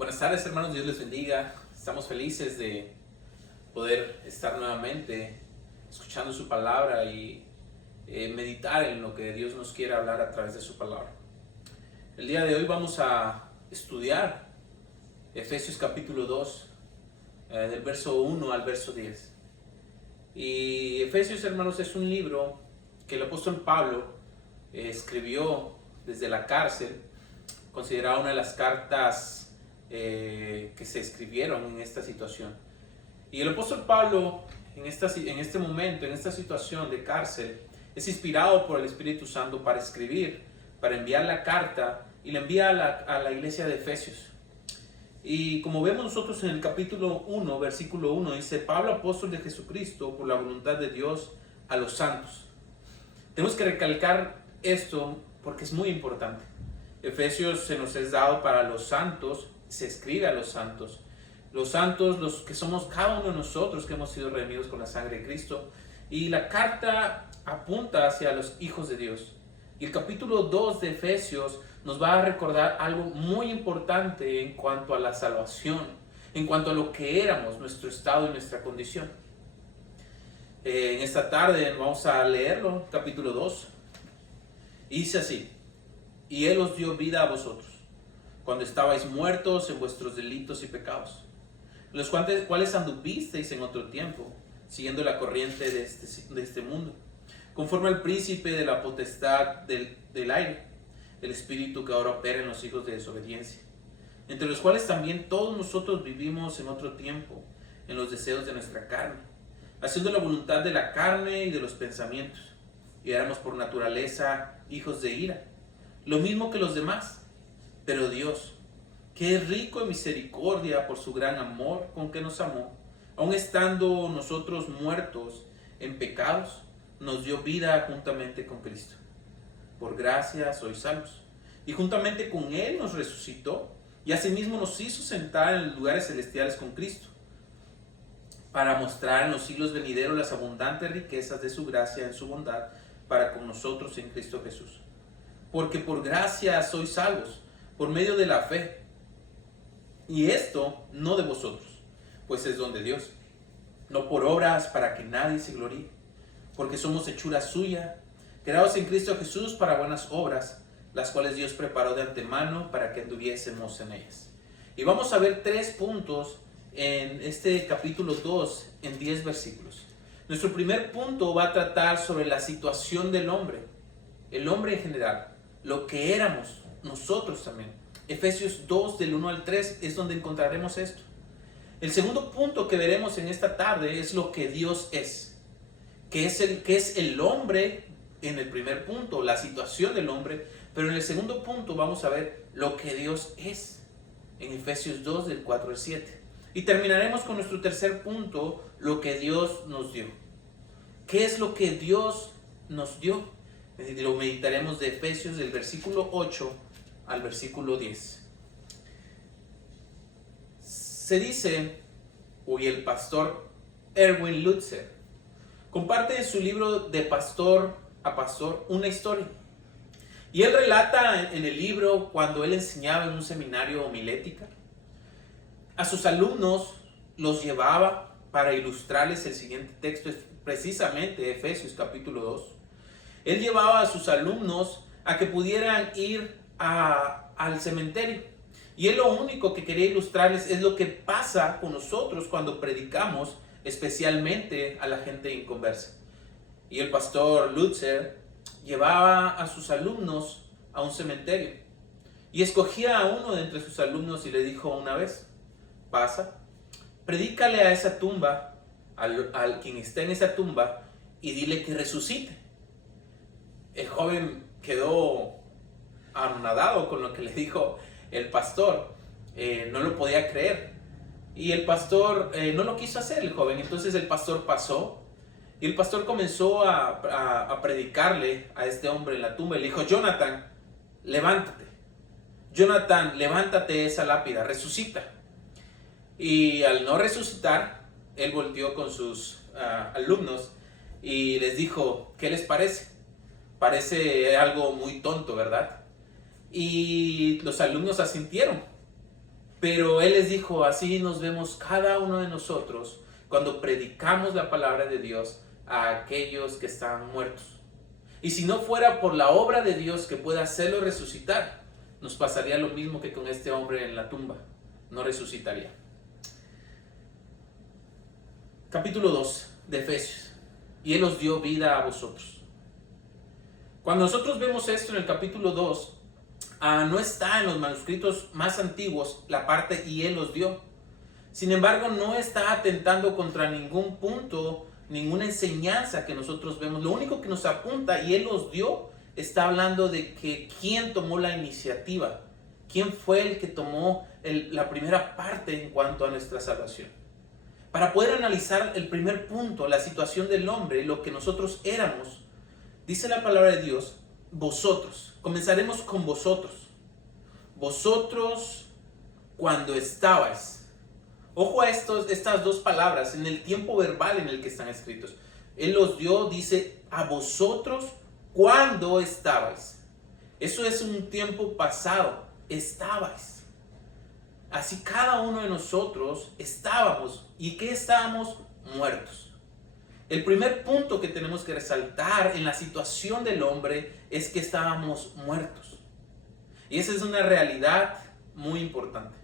Buenas tardes, hermanos, Dios les bendiga. Estamos felices de poder estar nuevamente escuchando su palabra y meditar en lo que Dios nos quiere hablar a través de su palabra. El día de hoy vamos a estudiar Efesios capítulo 2, del verso 1 al verso 10. Y Efesios, hermanos, es un libro que el apóstol Pablo escribió desde la cárcel, considerada una de las cartas que se escribieron en esta situación. Y el apóstol Pablo en este momento, en esta situación de cárcel, es inspirado por el Espíritu Santo para escribir, para enviar la carta, y la envía a la iglesia de Efesios. Y como vemos nosotros en el capítulo 1, versículo 1, dice: Pablo, apóstol de Jesucristo, por la voluntad de Dios, a los santos. Tenemos que recalcar esto porque es muy importante. Efesios se nos es dado para los santos, se escribe a los santos, los que somos cada uno de nosotros que hemos sido redimidos con la sangre de Cristo. Y la carta apunta hacia los hijos de Dios. Y el capítulo 2 de Efesios nos va a recordar algo muy importante en cuanto a la salvación, en cuanto a lo que éramos, nuestro estado y nuestra condición. En esta tarde vamos a leerlo, capítulo 2. Y dice así: y Él os dio vida a vosotros, cuando estabais muertos en vuestros delitos y pecados, los cuales anduvisteis en otro tiempo, siguiendo la corriente de este mundo, conforme al príncipe de la potestad del aire, el espíritu que ahora opera en los hijos de desobediencia, entre los cuales también todos nosotros vivimos en otro tiempo, en los deseos de nuestra carne, haciendo la voluntad de la carne y de los pensamientos, y éramos por naturaleza hijos de ira, lo mismo que los demás. Pero Dios, que es rico en misericordia por su gran amor con que nos amó, aun estando nosotros muertos en pecados, nos dio vida juntamente con Cristo. Por gracia sois salvos. Y juntamente con Él nos resucitó, y asimismo nos hizo sentar en los lugares celestiales con Cristo, para mostrar en los siglos venideros las abundantes riquezas de su gracia en su bondad para con nosotros en Cristo Jesús. Porque por gracia sois salvos, por medio de la fe. Y esto no de vosotros, pues es don de Dios, no por obras para que nadie se gloríe, porque somos hechura suya, creados en Cristo Jesús para buenas obras, las cuales Dios preparó de antemano para que anduviésemos en ellas. Y vamos a ver 3 puntos en este capítulo 2, en 10 versículos. Nuestro primer punto va a tratar sobre la situación del hombre, el hombre en general, lo que éramos nosotros también. Efesios 2 del 1 al 3 es donde encontraremos esto. El segundo punto que veremos en esta tarde es lo que Dios es. Que es el hombre en el primer punto, la situación del hombre. Pero en el segundo punto vamos a ver lo que Dios es. En Efesios 2 del 4 al 7. Y terminaremos con nuestro tercer punto, lo que Dios nos dio. ¿Qué es lo que Dios nos dio? Lo meditaremos de Efesios del versículo 8 al versículo 10. Se dice, hoy el pastor Erwin Lutzer comparte en su libro De Pastor a Pastor una historia. Y él relata en el libro cuando él enseñaba en un seminario homilética. A sus alumnos los llevaba para ilustrarles el siguiente texto, precisamente Efesios capítulo 2. Él llevaba a sus alumnos a que pudieran ir al cementerio. Y él lo único que quería ilustrarles es lo que pasa con nosotros cuando predicamos, especialmente a la gente inconversa. Y el pastor Lutzer llevaba a sus alumnos a un cementerio. Y escogía a uno de entre sus alumnos y le dijo una vez: pasa, predícale a esa tumba, al quien está en esa tumba, y dile que resucite. El joven quedó anonadado con lo que le dijo el pastor, no lo podía creer, y el pastor no lo quiso hacer, el joven. Entonces el pastor pasó y el pastor comenzó a predicarle a este hombre en la tumba y le dijo: Jonathan, levántate, Jonathan, levántate esa lápida, resucita. Y al no resucitar, él volteó con sus alumnos y les dijo: ¿qué les parece? Parece algo muy tonto, ¿verdad? Y los alumnos asintieron. Pero Él les dijo, así nos vemos cada uno de nosotros cuando predicamos la palabra de Dios a aquellos que están muertos. Y si no fuera por la obra de Dios que puede hacerlo resucitar, nos pasaría lo mismo que con este hombre en la tumba. No resucitaría. Capítulo 2 de Efesios. Y Él os dio vida a vosotros. Cuando nosotros vemos esto en el capítulo 2, no está en los manuscritos más antiguos la parte y Él os dio. Sin embargo, no está atentando contra ningún punto, ninguna enseñanza que nosotros vemos. Lo único que nos apunta y Él os dio, está hablando de que quién tomó la iniciativa, quién fue el que tomó la primera parte en cuanto a nuestra salvación. Para poder analizar el primer punto, la situación del hombre, lo que nosotros éramos, dice la palabra de Dios, vosotros. Comenzaremos con vosotros. Vosotros cuando estabais. Ojo a estas dos palabras en el tiempo verbal en el que están escritos. Él los dio, dice, a vosotros cuando estabais. Eso es un tiempo pasado. Estabais. Así cada uno de nosotros estábamos. ¿Y qué estábamos? Muertos. El primer punto que tenemos que resaltar en la situación del hombre es que estábamos muertos. Y esa es una realidad muy importante.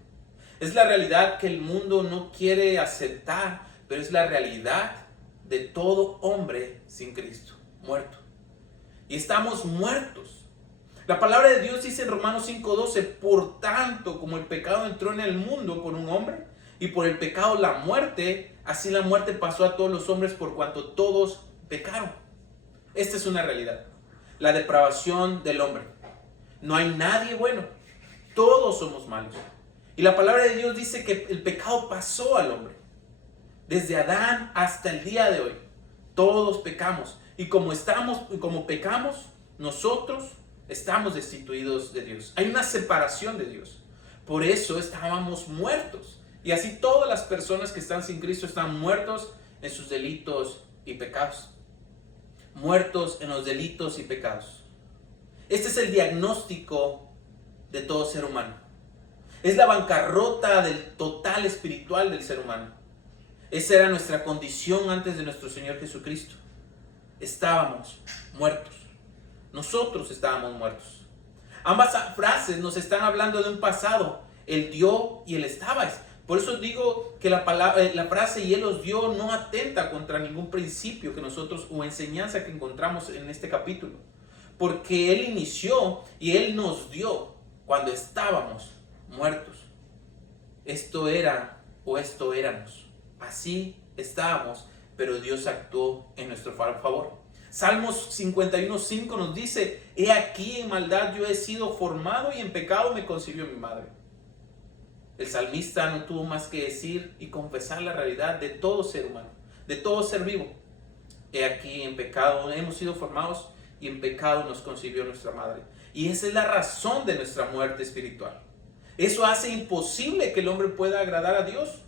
Es la realidad que el mundo no quiere aceptar, pero es la realidad de todo hombre sin Cristo, muerto. Y estamos muertos. La palabra de Dios dice en Romanos 5:12, por tanto, como el pecado entró en el mundo por un hombre, y por el pecado la muerte, así la muerte pasó a todos los hombres por cuanto todos pecaron. Esta es una realidad. La depravación del hombre. No hay nadie bueno. Todos somos malos. Y la palabra de Dios dice que el pecado pasó al hombre. Desde Adán hasta el día de hoy. Todos pecamos. Y como pecamos, nosotros estamos destituidos de Dios. Hay una separación de Dios. Por eso estábamos muertos. Y así todas las personas que están sin Cristo están muertos en sus delitos y pecados. Muertos en los delitos y pecados. Este es el diagnóstico de todo ser humano. Es la bancarrota del total espiritual del ser humano. Esa era nuestra condición antes de nuestro Señor Jesucristo. Estábamos muertos. Nosotros estábamos muertos. Ambas frases nos están hablando de un pasado, el dio y el estabais. Por eso digo que la frase y Él os dio no atenta contra ningún principio que nosotros o enseñanza que encontramos en este capítulo. Porque Él inició y Él nos dio cuando estábamos muertos. Esto era o esto éramos. Así estábamos, pero Dios actuó en nuestro favor. Salmos 51:5 nos dice, he aquí en maldad yo he sido formado y en pecado me concibió mi madre. El salmista no tuvo más que decir y confesar la realidad de todo ser humano, de todo ser vivo. He aquí en pecado hemos sido formados y en pecado nos concibió nuestra madre. Y esa es la razón de nuestra muerte espiritual. Eso hace imposible que el hombre pueda agradar a Dios.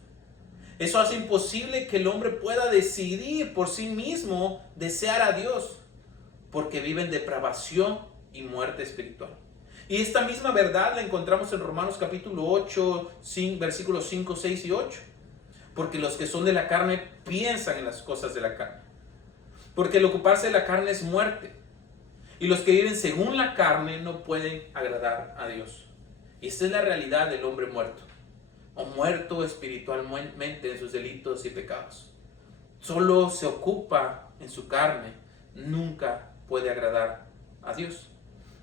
Eso hace imposible que el hombre pueda decidir por sí mismo desear a Dios, porque vive en depravación y muerte espiritual. Y esta misma verdad la encontramos en Romanos capítulo 8, versículos 5, 6 y 8. Porque los que son de la carne piensan en las cosas de la carne. Porque el ocuparse de la carne es muerte. Y los que viven según la carne no pueden agradar a Dios. Y esta es la realidad del hombre muerto. O muerto espiritualmente en sus delitos y pecados. Solo se ocupa en su carne. Nunca puede agradar a Dios.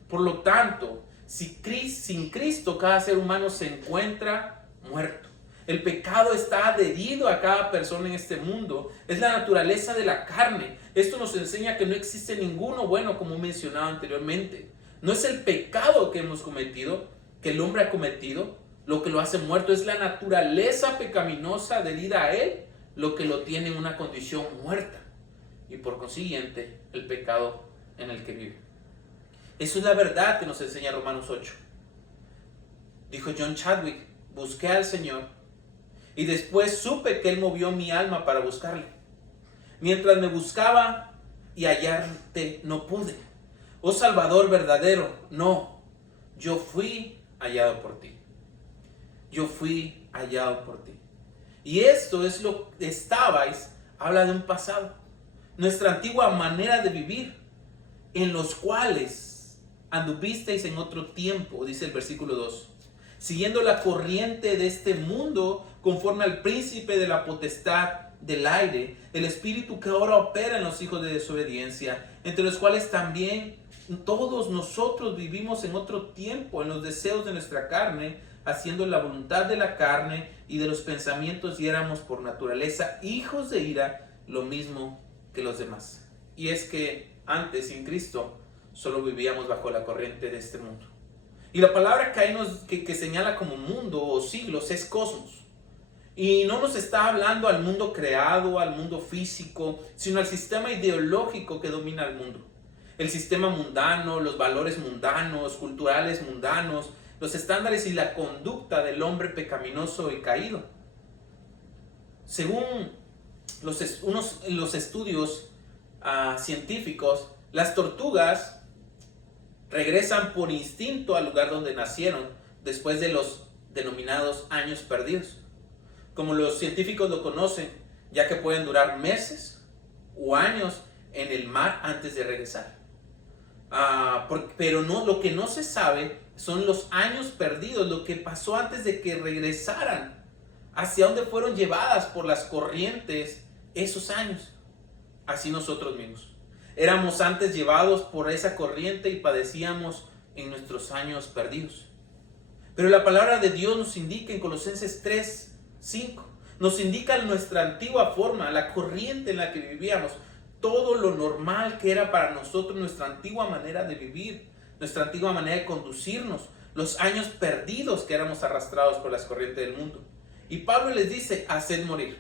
Por lo tanto, sin Cristo cada ser humano se encuentra muerto. El pecado está adherido a cada persona en este mundo. Es la naturaleza de la carne. Esto nos enseña que no existe ninguno bueno, como mencionaba anteriormente. No es el pecado que hemos cometido, que el hombre ha cometido, lo que lo hace muerto. Es la naturaleza pecaminosa adherida a él, lo que lo tiene en una condición muerta. Y por consiguiente, el pecado en el que vive. Eso es la verdad que nos enseña Romanos 8. Dijo John Chadwick, busqué al Señor y después supe que Él movió mi alma para buscarle. Mientras me buscaba y hallarte no pude. Oh Salvador verdadero, no, yo fui hallado por ti. yo fui hallado por ti. Y esto es lo que estabais, habla de un pasado, nuestra antigua manera de vivir, en los cuales anduvisteis en otro tiempo, dice el versículo 2, siguiendo la corriente de este mundo, conforme al príncipe de la potestad del aire, el espíritu que ahora opera en los hijos de desobediencia, entre los cuales también todos nosotros vivimos en otro tiempo, en los deseos de nuestra carne, haciendo la voluntad de la carne y de los pensamientos, y éramos por naturaleza hijos de ira, lo mismo que los demás. Y es que antes, sin Cristo, solo vivíamos bajo la corriente de este mundo. Y la palabra que señala como mundo o siglos es cosmos. Y no nos está hablando al mundo creado, al mundo físico, sino al sistema ideológico que domina el mundo. El sistema mundano, los valores mundanos, culturales mundanos, los estándares y la conducta del hombre pecaminoso y caído. Según los estudios científicos, las tortugas regresan por instinto al lugar donde nacieron después de los denominados años perdidos, como los científicos lo conocen, ya que pueden durar meses o años en el mar antes de regresar. Pero no, lo que no se sabe son los años perdidos, lo que pasó antes de que regresaran, hacia dónde fueron llevadas por las corrientes esos años. Así nosotros mismos. Éramos antes llevados por esa corriente y padecíamos en nuestros años perdidos. Pero la palabra de Dios nos indica en Colosenses 3:5, nos indica nuestra antigua forma, la corriente en la que vivíamos, todo lo normal que era para nosotros, nuestra antigua manera de vivir, nuestra antigua manera de conducirnos, los años perdidos que éramos arrastrados por las corrientes del mundo. Y Pablo les dice, haced morir,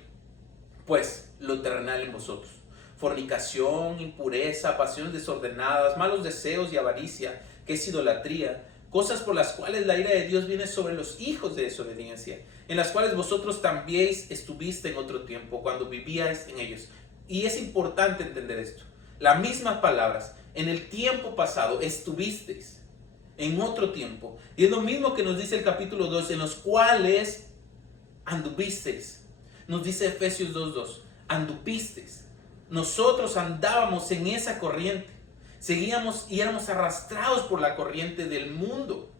pues, lo terrenal en vosotros: fornicación, impureza, pasiones desordenadas, malos deseos y avaricia, que es idolatría, cosas por las cuales la ira de Dios viene sobre los hijos de desobediencia, en las cuales vosotros también estuviste en otro tiempo, cuando vivíais en ellos. Y es importante entender esto. Las mismas palabras, en el tiempo pasado estuvisteis, en otro tiempo. Y es lo mismo que nos dice el capítulo 2, en los cuales anduvisteis. Nos dice Efesios 2:2, anduvisteis. Nosotros andábamos en esa corriente. Seguíamos y éramos arrastrados por la corriente del mundo.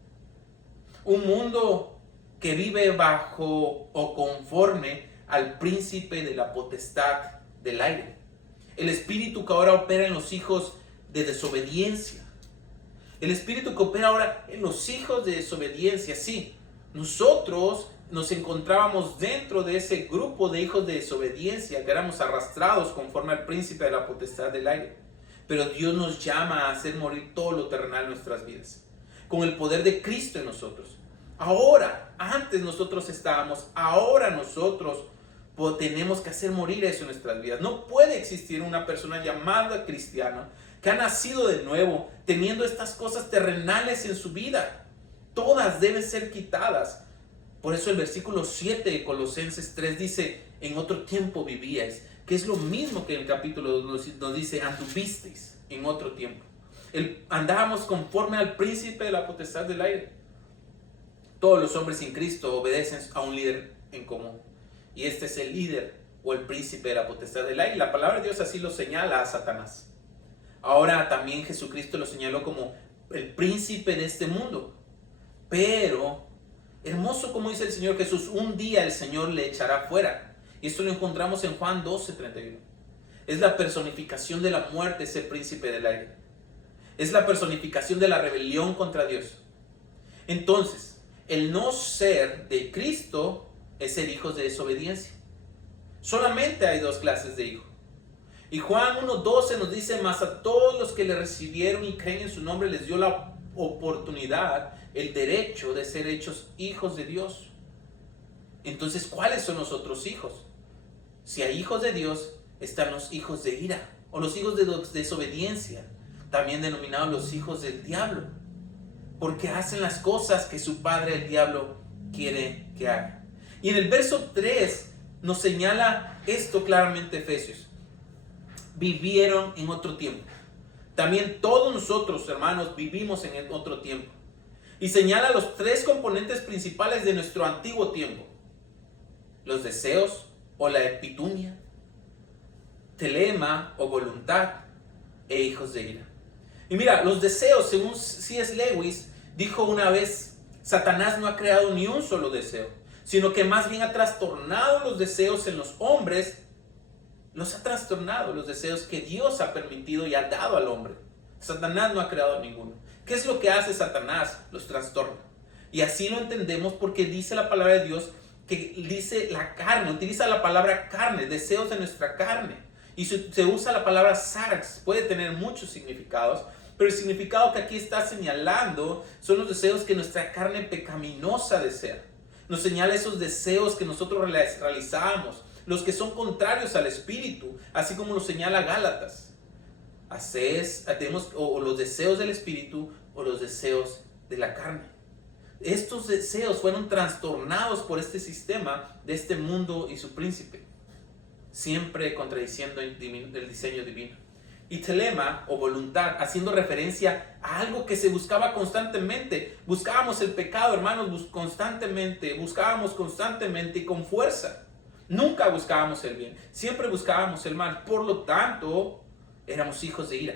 Un mundo que vive bajo o conforme al príncipe de la potestad del aire. El espíritu que ahora opera en los hijos de desobediencia. El espíritu que opera ahora en los hijos de desobediencia. Sí, nosotros nos encontrábamos dentro de ese grupo de hijos de desobediencia, que éramos arrastrados conforme al príncipe de la potestad del aire. Pero Dios nos llama a hacer morir todo lo terrenal en nuestras vidas, con el poder de Cristo en nosotros. Ahora, antes nosotros estábamos, ahora nosotros tenemos que hacer morir eso en nuestras vidas. No puede existir una persona llamada cristiana que ha nacido de nuevo teniendo estas cosas terrenales en su vida. Todas deben ser quitadas. Por eso el versículo 7 de Colosenses 3 dice, en otro tiempo vivíais, que es lo mismo que en el capítulo 2 nos dice, anduvisteis en otro tiempo. Andábamos conforme al príncipe de la potestad del aire. Todos los hombres sin Cristo obedecen a un líder en común. Y este es el líder o el príncipe de la potestad del aire. La palabra de Dios así lo señala a Satanás. Ahora también Jesucristo lo señaló como el príncipe de este mundo. Pero, hermoso como dice el Señor Jesús, un día el Señor le echará fuera. Y esto lo encontramos en Juan 12:31. Es la personificación de la muerte, ese príncipe del aire. Es la personificación de la rebelión contra Dios. Entonces, el no ser de Cristo es ser hijos de desobediencia. Solamente hay dos clases de hijos. Y Juan 1:12 nos dice, mas a todos los que le recibieron y creen en su nombre les dio la oportunidad, el derecho de ser hechos hijos de Dios. Entonces, ¿cuáles son los otros hijos? Si hay hijos de Dios, están los hijos de ira o los hijos de desobediencia, también denominados los hijos del diablo, porque hacen las cosas que su padre el diablo quiere que haga. Y en el verso 3 nos señala esto claramente Efesios. Vivieron en otro tiempo. También todos nosotros, hermanos, vivimos en otro tiempo. y señala los tres componentes principales de nuestro antiguo tiempo: los deseos o la epitumia, telema o voluntad, e hijos de ira. Y mira, los deseos, según C.S. Lewis, dijo una vez: Satanás no ha creado ni un solo deseo, sino que más bien ha trastornado los deseos en los hombres. Los ha trastornado los deseos que Dios ha permitido y ha dado al hombre. Satanás no ha creado ninguno. ¿Qué es lo que hace Satanás? Los trastorna. Y así lo entendemos porque dice la palabra de Dios que dice la carne, utiliza la palabra carne, deseos de nuestra carne. Y se usa la palabra sarx, puede tener muchos significados, pero el significado que aquí está señalando son los deseos que nuestra carne pecaminosa desea. Nos señala esos deseos que nosotros realizamos, los que son contrarios al Espíritu, así como lo señala Gálatas. Tenemos o los deseos del Espíritu o los deseos de la carne. Estos deseos fueron trastornados por este sistema de este mundo y su príncipe, siempre contradiciendo el diseño divino. Y telema o voluntad, haciendo referencia a algo que se buscaba constantemente. Buscábamos el pecado, hermanos, buscábamos constantemente y con fuerza. Nunca buscábamos el bien, siempre buscábamos el mal. Por lo tanto, éramos hijos de ira.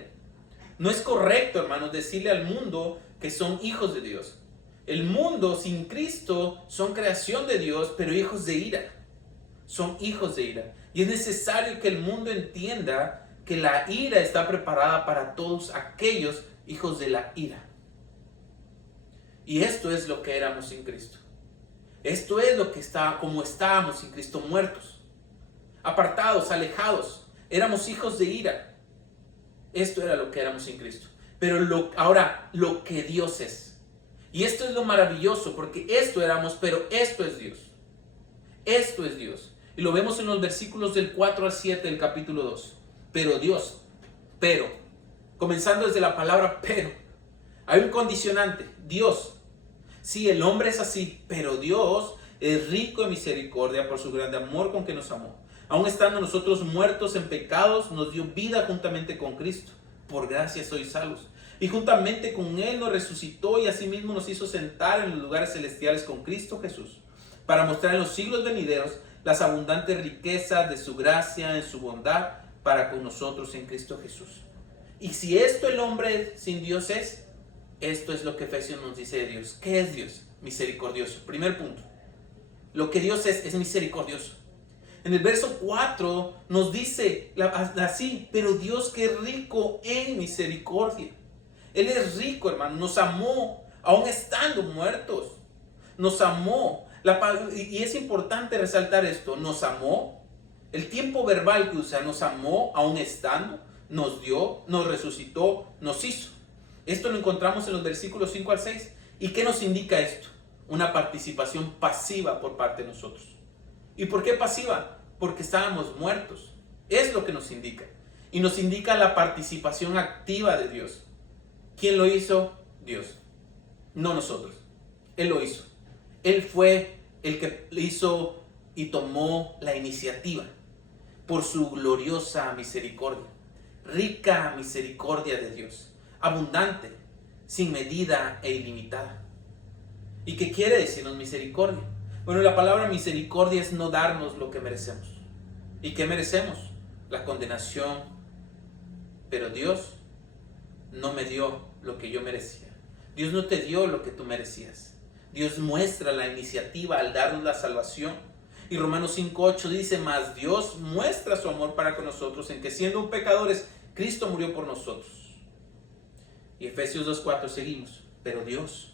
No es correcto, hermanos, decirle al mundo que son hijos de Dios. El mundo sin Cristo son creación de Dios, pero hijos de ira. Son hijos de ira. Y es necesario que el mundo entienda que la ira está preparada para todos aquellos hijos de la ira. Y esto es lo que éramos sin Cristo. Esto es lo que como estábamos sin Cristo, muertos, apartados, alejados. Éramos hijos de ira. Esto era lo que éramos sin Cristo. Pero ahora lo que Dios es. Y esto es lo maravilloso, porque esto éramos, pero esto es Dios. Esto es Dios. Y lo vemos en los versículos del 4 al 7 del capítulo 2. Pero Dios, comenzando desde la palabra pero, hay un condicionante: Dios. Sí, el hombre es así, pero Dios es rico en misericordia por su grande amor con que nos amó. Aun estando nosotros muertos en pecados, nos dio vida juntamente con Cristo. Por gracia sois salvos. Y juntamente con Él nos resucitó y asimismo nos hizo sentar en los lugares celestiales con Cristo Jesús, para mostrar en los siglos venideros las abundantes riquezas de su gracia en su bondad para con nosotros en Cristo Jesús. Y si esto el hombre sin Dios es, esto es lo que Efesios nos dice de Dios. ¿Qué es Dios? Misericordioso. Primer punto. Lo que Dios es misericordioso. En el verso 4 nos dice así: pero Dios que es rico en misericordia. Él es rico, hermano. Nos amó aún estando muertos. Nos amó. Y es importante resaltar esto. Nos amó. El tiempo verbal que usa, nos amó aún estando, nos dio, nos resucitó, nos hizo. Esto lo encontramos en los versículos 5 al 6. ¿Y qué nos indica esto? Una participación pasiva por parte de nosotros. ¿Y por qué pasiva? Porque estábamos muertos. Es lo que nos indica. Y nos indica la participación activa de Dios. ¿Quién lo hizo? Dios. No nosotros. Él lo hizo. Él fue el que hizo y tomó la iniciativa por su gloriosa misericordia. Rica misericordia de Dios. Abundante, sin medida e ilimitada. ¿Y qué quiere decirnos misericordia? Bueno, la palabra misericordia es no darnos lo que merecemos. ¿Y qué merecemos? La condenación. Pero Dios no me dio lo que yo merecía. Dios no te dio lo que tú merecías. Dios muestra la iniciativa al darnos la salvación. Y Romanos 5:8 dice: mas Dios muestra su amor para con nosotros en que siendo pecadores, Cristo murió por nosotros. Y Efesios 2:4 seguimos: pero Dios,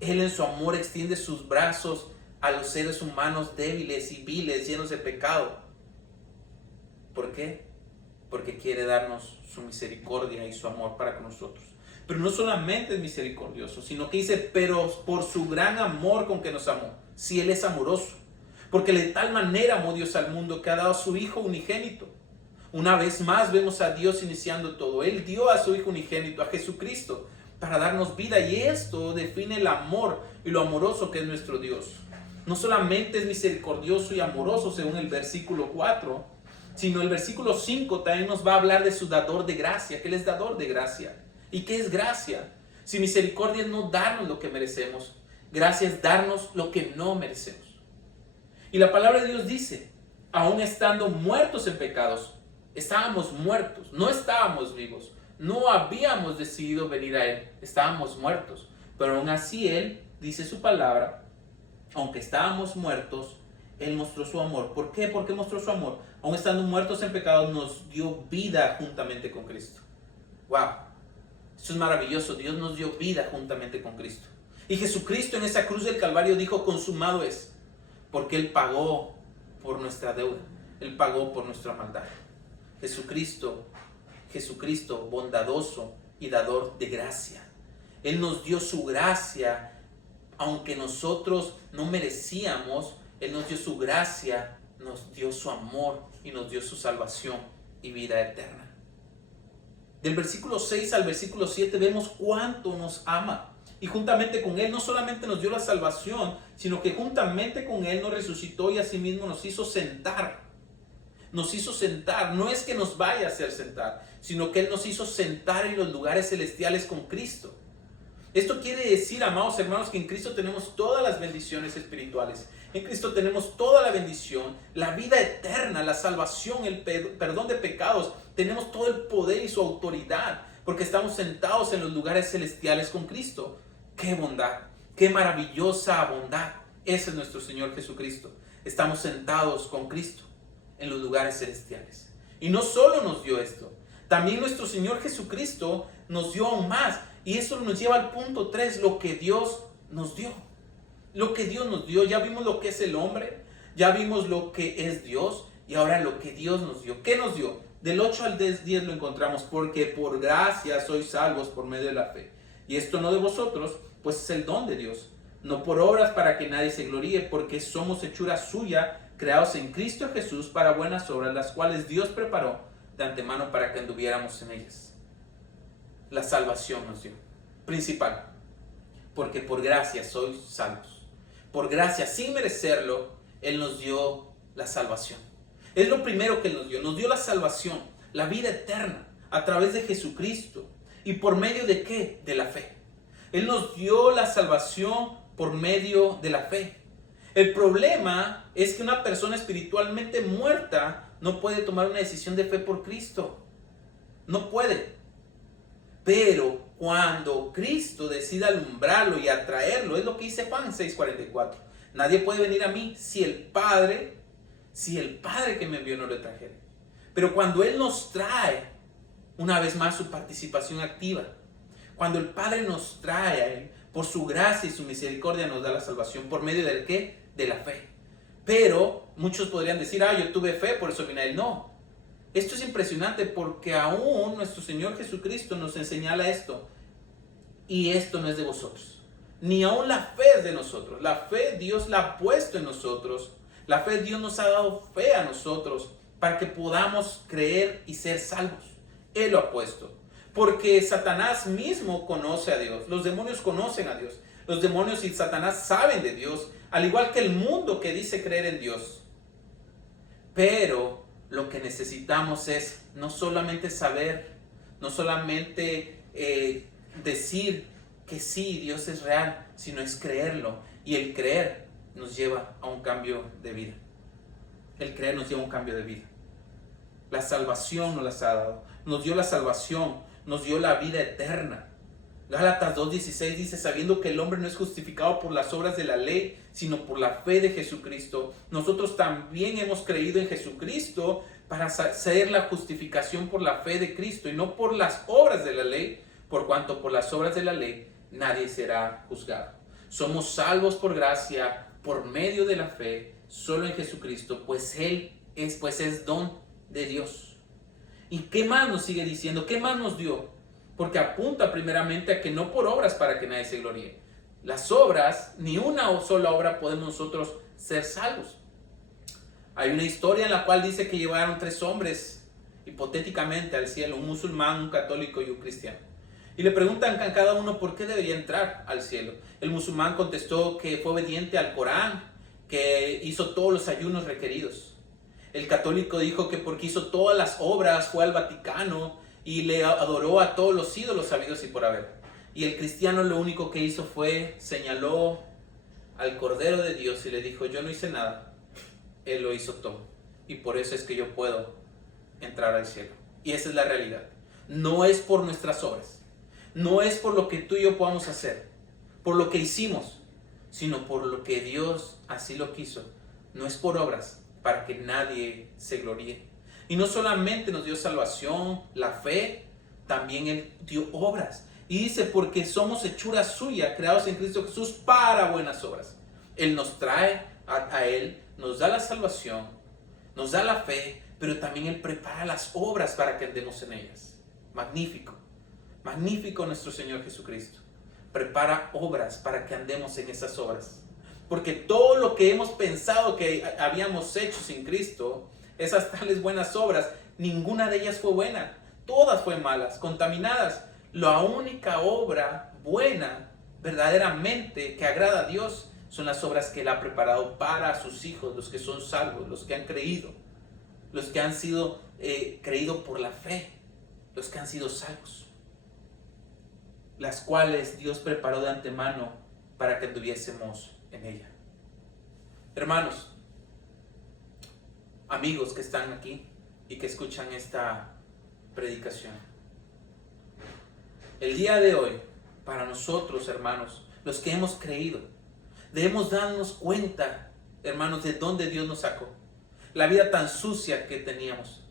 Él en su amor extiende sus brazos a los seres humanos débiles y viles, llenos de pecado. ¿Por qué? Porque quiere darnos su misericordia y su amor para con nosotros. Pero no solamente es misericordioso, sino que dice: pero por su gran amor con que nos amó. Si Él es amoroso. Porque de tal manera amó Dios al mundo que ha dado a su Hijo unigénito. Una vez más vemos a Dios iniciando todo. Él dio a su Hijo unigénito, a Jesucristo, para darnos vida. Y esto define el amor y lo amoroso que es nuestro Dios. No solamente es misericordioso y amoroso según el versículo 4, sino el versículo 5 también nos va a hablar de su dador de gracia, que Él es dador de gracia. ¿Y qué es gracia? Si misericordia es no darnos lo que merecemos, gracia es darnos lo que no merecemos. Y la palabra de Dios dice, aún estando muertos en pecados, estábamos muertos, no estábamos vivos, no habíamos decidido venir a Él, estábamos muertos. Pero aún así Él, dice su palabra, aunque estábamos muertos, Él mostró su amor. ¿Por qué? ¿Por qué mostró su amor? Aún estando muertos en pecados, nos dio vida juntamente con Cristo. ¡Wow! Eso es maravilloso. Dios nos dio vida juntamente con Cristo. Y Jesucristo en esa cruz del Calvario dijo, consumado es. Porque Él pagó por nuestra deuda. Él pagó por nuestra maldad. Jesucristo, bondadoso y dador de gracia. Él nos dio su gracia, aunque nosotros no merecíamos. Él nos dio su gracia, nos dio su amor y nos dio su salvación y vida eterna. Del versículo 6 al versículo 7 vemos cuánto nos ama. Y juntamente con Él no solamente nos dio la salvación, sino que juntamente con Él nos resucitó y asimismo nos hizo sentar. Nos hizo sentar. No es que nos vaya a hacer sentar, sino que Él nos hizo sentar en los lugares celestiales con Cristo. Esto quiere decir, amados hermanos, que en Cristo tenemos todas las bendiciones espirituales. En Cristo tenemos toda la bendición, la vida eterna, la salvación, el perdón de pecados. Tenemos todo el poder y su autoridad, porque estamos sentados en los lugares celestiales con Cristo. ¡Qué bondad! ¡Qué maravillosa bondad! Ese es nuestro Señor Jesucristo. Estamos sentados con Cristo en los lugares celestiales. Y no solo nos dio esto, también nuestro Señor Jesucristo nos dio aún más. Y eso nos lleva al punto 3, lo que Dios nos dio. Lo que Dios nos dio. Ya vimos lo que es el hombre, ya vimos lo que es Dios, y ahora lo que Dios nos dio. ¿Qué nos dio? Del 8 al 10 lo encontramos, porque por gracia sois salvos por medio de la fe. Y esto no de vosotros, pues es el don de Dios. No por obras para que nadie se gloríe, porque somos hechura suya, creados en Cristo Jesús para buenas obras, las cuales Dios preparó de antemano para que anduviéramos en ellas. La salvación nos dio. Principal. Porque por gracia sois salvos. Por gracia, sin merecerlo, Él nos dio la salvación. Es lo primero que Él nos dio. Nos dio la salvación, la vida eterna, a través de Jesucristo. ¿Y por medio de qué? De la fe. Él nos dio la salvación por medio de la fe. El problema es que una persona espiritualmente muerta no puede tomar una decisión de fe por Cristo. No puede. Pero cuando Cristo decida alumbrarlo y atraerlo, es lo que dice Juan 6:44. Nadie puede venir a mí si el Padre que me envió no lo trajere. Pero cuando Él nos trae, una vez más su participación activa, cuando el Padre nos trae a Él, por su gracia y su misericordia nos da la salvación. ¿Por medio del qué? De la fe. Pero muchos podrían decir, yo tuve fe, por eso vine a Él. No. Esto es impresionante porque aún nuestro Señor Jesucristo nos señala esto. Y esto no es de vosotros. Ni aún la fe es de nosotros. La fe Dios la ha puesto en nosotros. La fe Dios nos ha dado fe a nosotros para que podamos creer y ser salvos. Él lo ha puesto. Porque Satanás mismo conoce a Dios. Los demonios conocen a Dios. Los demonios y Satanás saben de Dios. Al igual que el mundo que dice creer en Dios. Pero lo que necesitamos es no solamente saber, no solamente decir que sí, Dios es real, sino es creerlo. Y el creer nos lleva a un cambio de vida. El creer nos lleva a un cambio de vida. La salvación nos las ha dado. Nos dio la salvación, nos dio la vida eterna. Gálatas 2:16 dice, sabiendo que el hombre no es justificado por las obras de la ley, sino por la fe de Jesucristo. Nosotros también hemos creído en Jesucristo para ser la justificación por la fe de Cristo y no por las obras de la ley, por cuanto por las obras de la ley nadie será juzgado. Somos salvos por gracia, por medio de la fe, solo en Jesucristo, pues Él es don de Dios. ¿Y qué más nos sigue diciendo? ¿Qué más nos dio? Porque apunta primeramente a que no por obras para que nadie se gloríe. Las obras, ni una sola obra podemos nosotros ser salvos. Hay una historia en la cual dice que llevaron 3 hombres hipotéticamente al cielo, un musulmán, un católico y un cristiano. Y le preguntan a cada uno por qué debería entrar al cielo. El musulmán contestó que fue obediente al Corán, que hizo todos los ayunos requeridos. El católico dijo que porque hizo todas las obras, fue al Vaticano y le adoró a todos los ídolos sabidos y por haber. Y el cristiano lo único que hizo fue señaló al Cordero de Dios y le dijo, yo no hice nada, Él lo hizo todo. Y por eso es que yo puedo entrar al cielo. Y esa es la realidad. No es por nuestras obras, no es por lo que tú y yo podamos hacer, por lo que hicimos, sino por lo que Dios así lo quiso. No es por obras, para que nadie se gloríe. Y no solamente nos dio salvación, la fe, también Él dio obras. Y dice, porque somos hechura suya, creados en Cristo Jesús para buenas obras. Él nos trae a Él, nos da la salvación, nos da la fe, pero también Él prepara las obras para que andemos en ellas. Magnífico, magnífico nuestro Señor Jesucristo. Prepara obras para que andemos en esas obras. Porque todo lo que hemos pensado que habíamos hecho sin Cristo, esas tales buenas obras, ninguna de ellas fue buena. Todas fueron malas, contaminadas. La única obra buena, verdaderamente, que agrada a Dios, son las obras que Él ha preparado para sus hijos, los que son salvos, los que han creído, los que han sido creídos por la fe, los que han sido salvos, las cuales Dios preparó de antemano para que tuviésemos en ella. Hermanos, amigos que están aquí y que escuchan esta predicación, el día de hoy, para nosotros, hermanos, los que hemos creído, debemos darnos cuenta, hermanos, de dónde Dios nos sacó. La vida tan sucia que teníamos.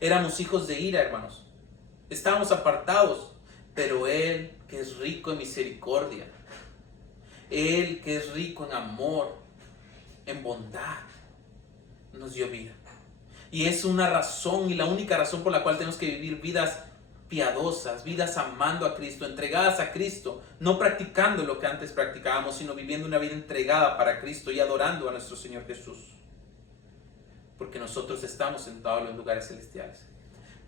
Éramos hijos de ira, hermanos. Estábamos apartados, pero Él, que es rico en misericordia, Él, que es rico en amor, en bondad, nos dio vida. Y es una razón, y la única razón por la cual tenemos que vivir vidas piadosas, vidas amando a Cristo, entregadas a Cristo, no practicando lo que antes practicábamos, sino viviendo una vida entregada para Cristo y adorando a nuestro Señor Jesús. Porque nosotros estamos sentados en los lugares celestiales.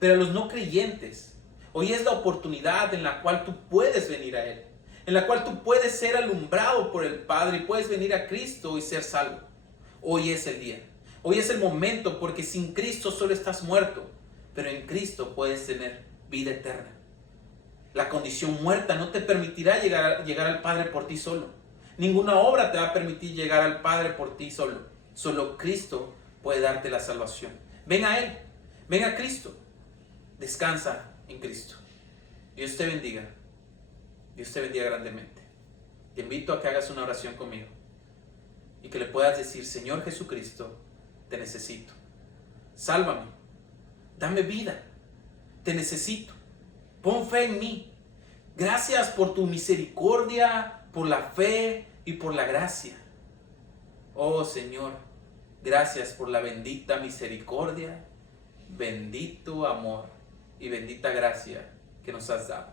Pero a los no creyentes, hoy es la oportunidad en la cual tú puedes venir a Él, en la cual tú puedes ser alumbrado por el Padre y puedes venir a Cristo y ser salvo. Hoy es el día, hoy es el momento, porque sin Cristo solo estás muerto, pero en Cristo puedes tener vida eterna. La condición muerta no te permitirá llegar al Padre por ti solo. Ninguna obra te va a permitir llegar al Padre por ti solo. Solo Cristo puede darte la salvación. Ven a Él, ven a Cristo. Descansa en Cristo. Dios te bendiga. Dios te bendiga grandemente. Te invito a que hagas una oración conmigo y que le puedas decir, Señor Jesucristo, te necesito. Sálvame. Dame vida. Te necesito. Pon fe en mí. Gracias por tu misericordia, por la fe y por la gracia. Oh Señor, gracias por la bendita misericordia, bendito amor y bendita gracia que nos has dado.